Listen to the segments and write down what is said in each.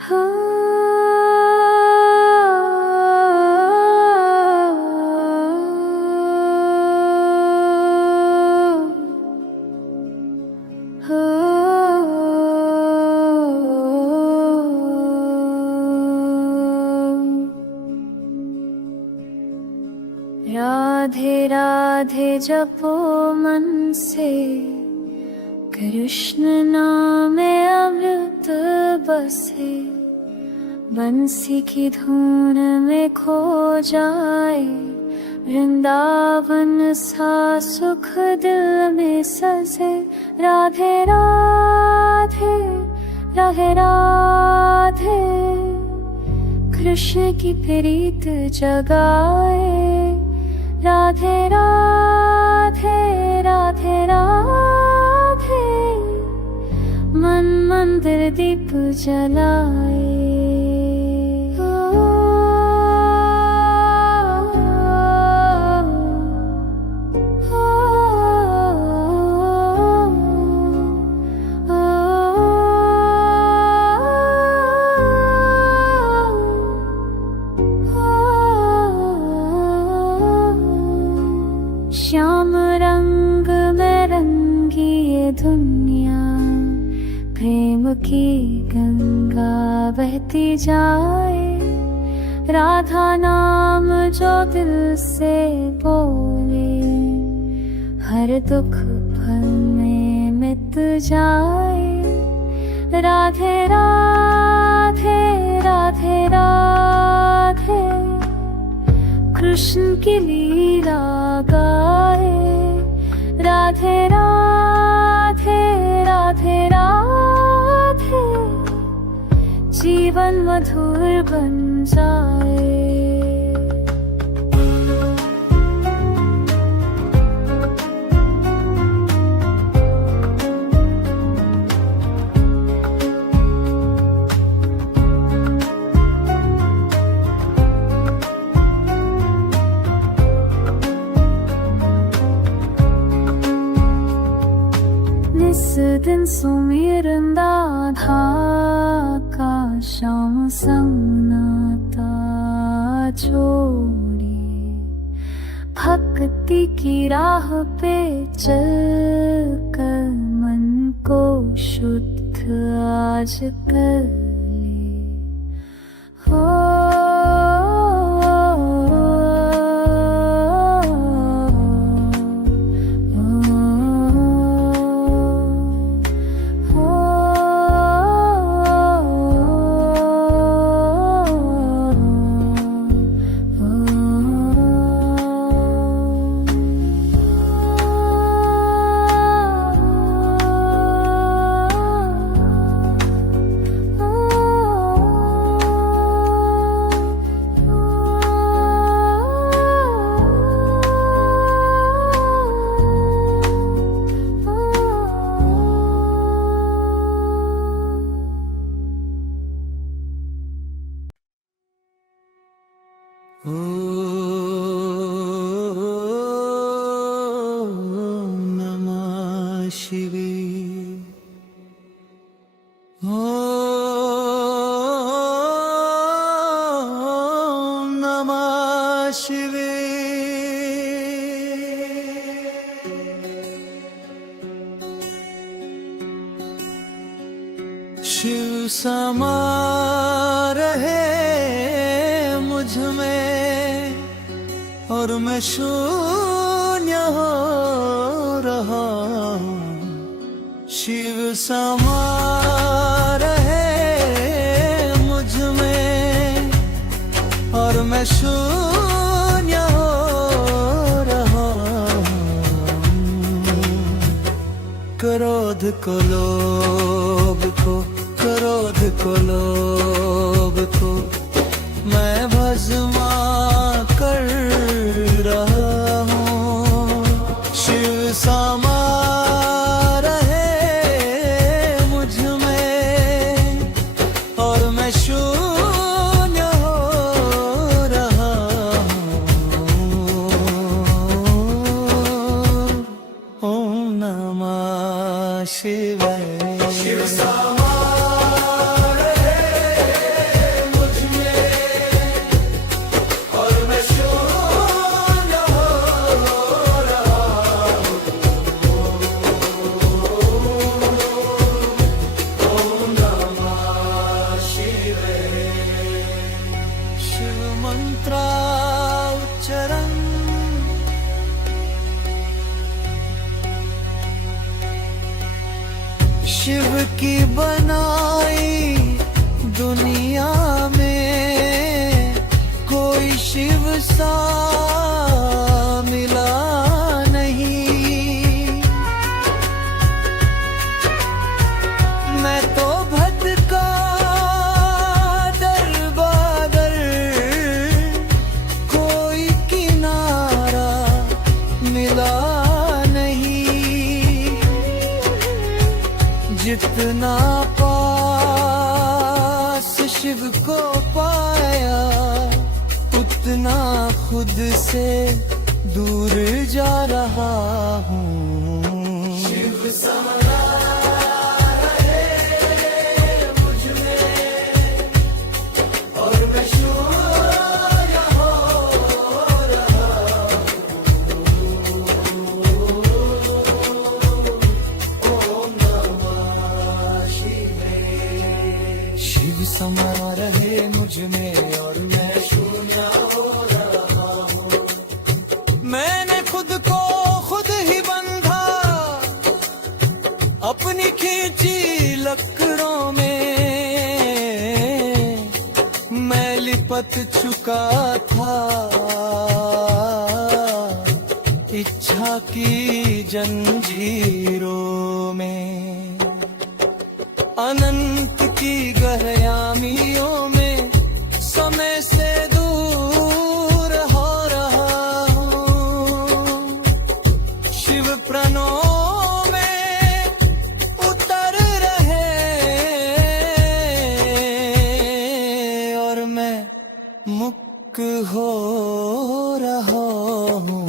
हो राधे राधे जपो मन से, कृष्ण नाम में अमृत बसे। बंसी की धुन में खो जाए, वृंदावन सा सुख दिल में सजे। राधे राधे राधे राधे, कृष्ण की प्रीत जगाए। राधे राधे राधे राधे, मन मंदिर दीप जलाए। श्याम रंग में रंगी ये दुनिया, प्रेम की गंगा बहती जाए। राधा नाम जो दिल से बोले, हर दुख पल में मिट जाए। राधे राधे राधे राधे, कृष्ण की लीला गाए। राधे राधे राधे राधे, जीवन मधुर बन जाए। इस दिन सुमिरंदा था का, श्याम संगनाता छोड़ी। भक्ति की राह पे चल कर मन को शुद्ध आज कर ले। हो नमः शिवाय। नमः शिवाय। शिव समा रहे मुझ में, और मैं शून्य हो रहा हूँ। शिव समा रहे मुझ में, और मैं शून्य हो रहा हूँ। क्रोध को लोभ को, क्रोध को लोभ को मैं भस्मा कर रहा हूँ। शिव समा रहे मुझ में, और मैं शून्य हो रहा हूँ। ओम नमः शिवाय। शिव समा रहे कितना खुद से दूर जा रहा हूँ। शिव समा रहे मुझ में और मैं शून्य हो रहा हूँ। ओम नमः शिवाय। शिव समा रहे मुझ में और मैं शून्य हो रहा हूँ। मैंने खुद को खुद ही बंधा अपनी खींची लकड़ों में। मैं लिपट चुका था इच्छा की जंजीरों में। अनंत की गहराइयों में समय से दूर हो रहा हूँ। शिव प्रणों में उतर रहे और मैं मुक्त हो रहा हूँ।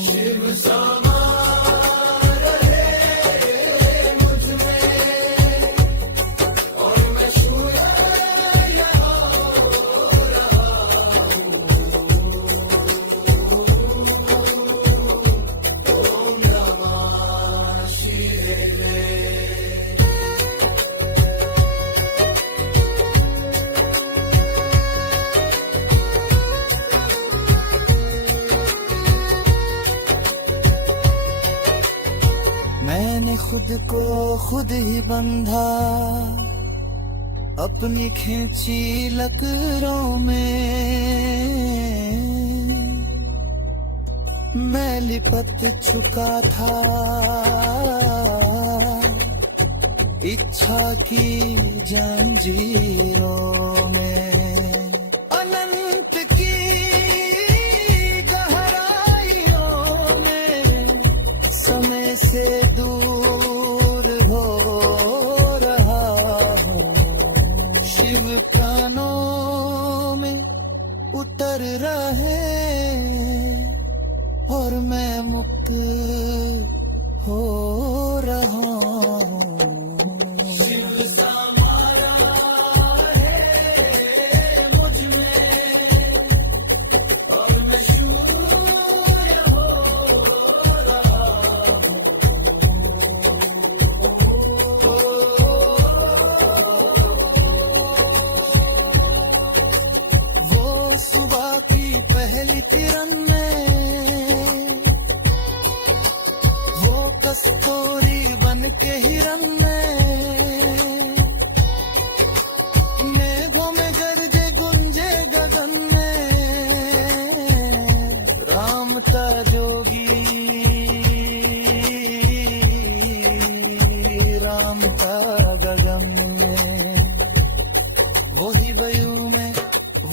शिव समा रहे मुझ में और मैं शून्य हो रहा हूँ। ओम नमः शिवाय। मैंने खुद को खुद ही बंधा अपनी खींची लकीरों में। मैं लिपट चुका था इच्छा की जंजीरों में। अनंत की गहराइयों में समय से दूर हो रहा हूँ। शिव प्राणों में उतर रहे और मैं मुक्त हो रहा हूँ। शिव समा रहे मुझ में और मैं शून्य हो रहा हूँ। वो सुबह की पहली किरण में वो कस्तूरी बन के हिरन में। मेघों में गरजे गुंजे गगन में। राम का जोगी राम का गगन में। वही वायु में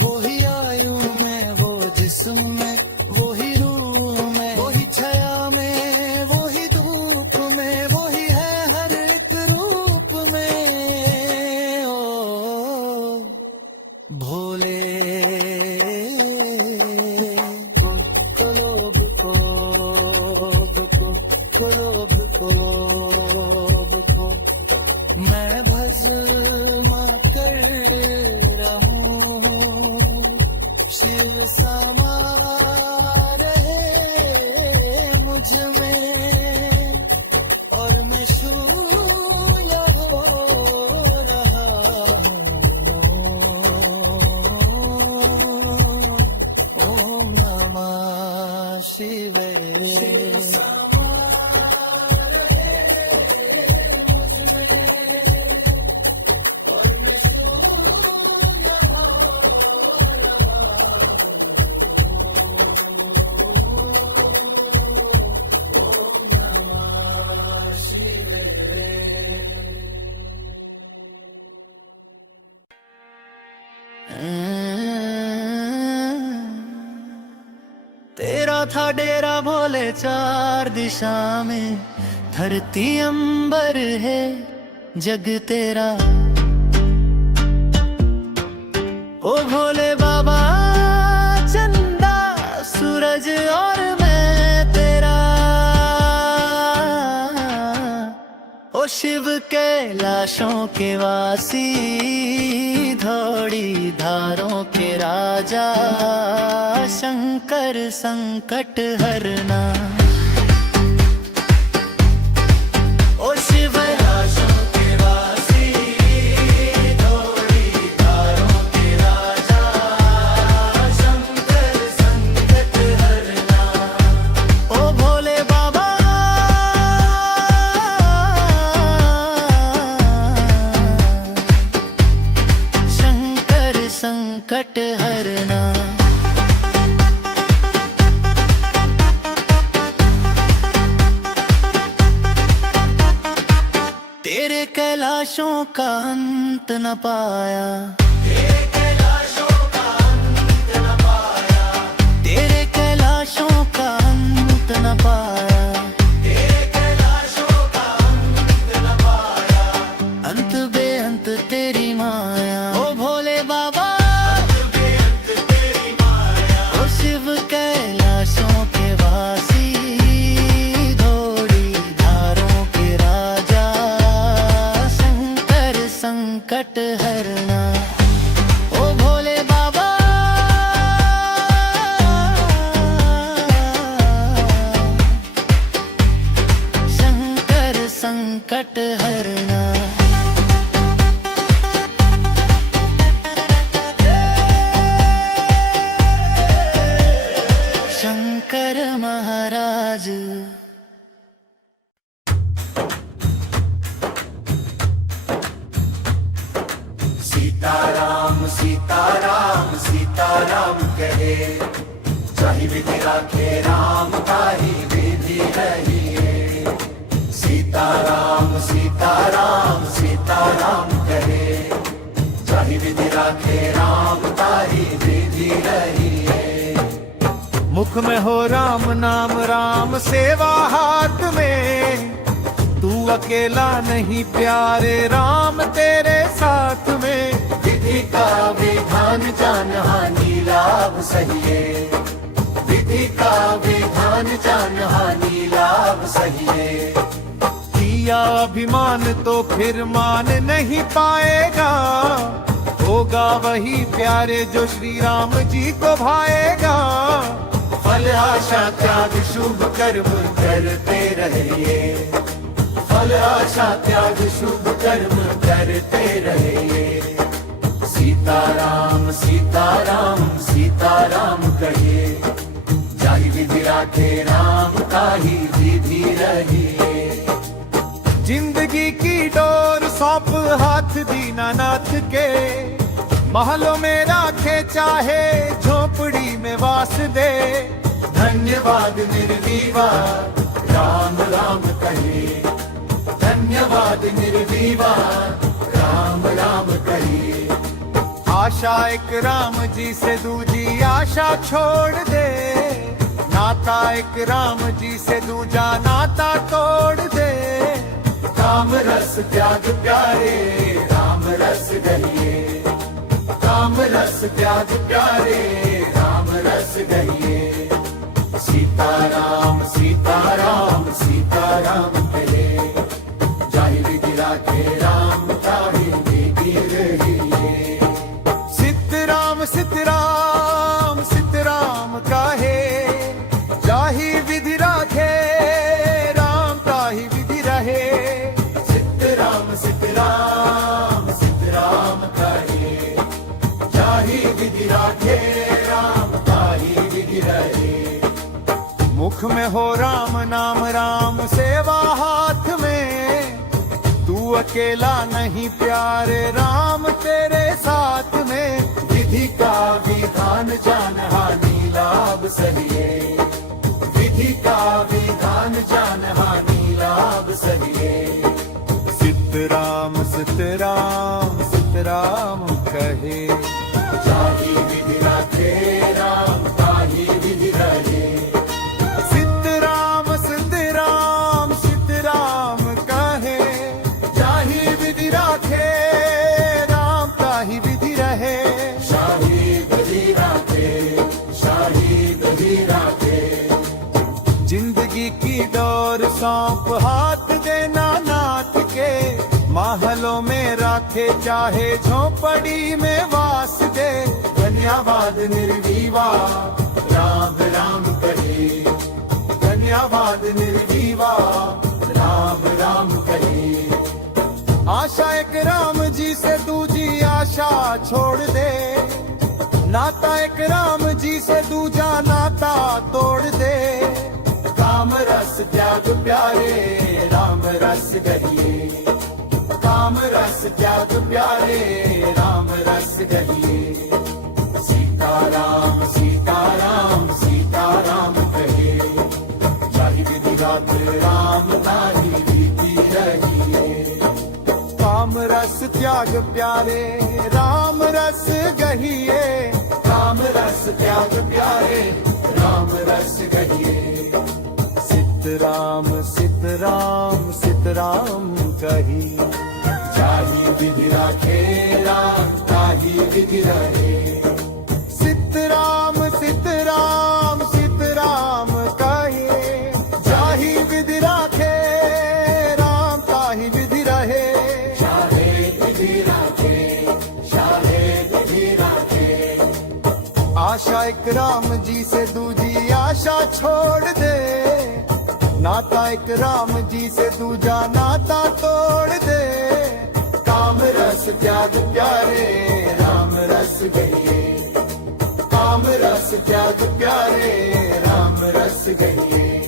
वही आयु में वो जिस्म में वही रूह में वही छाया में वही धूप में वही है हर एक रूप में। ओ भोले को लोभ को मैं भस्म कर रहूं। शिव समा रहे मुझ में और मैं शून्य हो रहा हूँ। ओम नमः शिवाय। तेरा था डेरा भोले चार दिशा में, धरती अंबर है जग तेरा। ओ भोले बाबा कैलाशों के वासी, धौड़ी धारों के राजा, शंकर संकट हरना। ओ शिव कैलाशों के वासी, धौड़ी धारों के राजा, शंकर संकट हरना। ओ भोले बाबा संकट हरना। तेरे कैलाशों का अंत न पाया, तेरे कैलाशों का अंत न पाया, तेरे कैलाशों का अंत न पाया, तेरे कैलाशों का अंत न पाया। अंत बेअंत तेरी माया, ओ भोले बाबा कैलाशों के वासी, धौड़ी धारों के राजा, शंकर संकट हरना। ओ भोले बाबा शंकर संकट हरना। शंकर महाराज सीताराम सीताराम सीताराम कहे, चाहे विधि राखे राम ताहि विधि रहिए। सीताराम सीताराम सीताराम कहे, चाहे विधि राखे राम ताहि विधि रहिए। मुख में हो राम नाम, राम सेवा हाथ में, तू अकेला नहीं प्यारे, राम तेरे साथ में। विधि का विधान जान हानि लाभ सहिए, विधि का विधान जान हानि लाभ सहिए। किया अभिमान तो फिर मान नहीं पाएगा, होगा वही प्यारे जो श्री राम जी को भाएगा। फल आशा त्याग शुभ कर्म करते रहिए, फल आशा त्याग शुभ कर्म करते रहिए। सीताराम सीताराम सीताराम कहिए, जाहि विधि राखे राम ताहि विधि रहिए। जिंदगी की डोर सौंप हाथ दीनानाथ के, महलों में राखे चाहे झोपड़ी में वास दे। धन्यवाद निर्विवाद राम राम कहे, धन्यवाद निर्विवाद राम राम कहे। आशा एक राम जी से दूजी आशा छोड़ दे, नाता एक राम जी से दूजा नाता तोड़ दे। काम रस त्याग प्यारे राम रस गहिए, काम रस त्याग प्यारे राम रस गहिए। सीताराम सीताराम सीताराम कहे, जाहि विधि राखे राम ताहि विधि रहिए। सीताराम सीताराम सीताराम काहे, जाहि विधि राखे राम ताहि विधि रहे। सीताराम सीताराम सीताराम कहे, जाहि विधि राखे राम ताहि विधि रहे। मुख में हो राम नाम, राम सेवा हाथ में, तू अकेला नहीं प्यारे, राम तेरे साथ में। विधि का विधान जान हानि लाभ सहिए, विधि का विधान जान हानि लाभ सहिए। सीताराम सीताराम सीताराम कहे, जाहि विधि राखे राम ताहि विधि रहे। सीताराम सीताराम सीताराम कहे, जाहि विधि राखे राम ताहि विधि रहे। शाही विधि राखे, शाही विधि राखे। जिंदगी की डोर सौंप हाथ देना नाथ के, रखे चाहे झोपड़ी में वास दे। धन्यवाद निर्जीवा राम राम कहे, धन्यवाद निर्जीवा राम राम कहे। आशा एक राम जी से दूजी आशा छोड़ दे, नाता एक राम जी से दूजा नाता तोड़ दे। काम रस त्याग प्यारे राम रस गहिए, काम रस त्याग प्यारे राम रस गहिए। सीताराम सीताराम सीताराम कहे, जाहि विधि रात राम ताहि रीति रहिए। काम रस त्याग प्यारे राम रस गहिए, काम रस त्याग प्यारे राम रस गहिए। सीतराम सीतराम सीतराम कही, जाहि विधि राखे राम ताहि विधि रहे। सीतराम सीतराम सीतराम कहे, जाहि विधि राखे राम ताहि विधि रहे। शाहे विधि राखे, शाहे विधि राखे। आशा एक राम जी से दूजी आशा छोड़ दे, नाता एक राम जी से दूजा नाता तोड़ दे। काम रस त्याग प्यारे राम रस गहिए, काम रस त्याग प्यारे राम रस गहिए।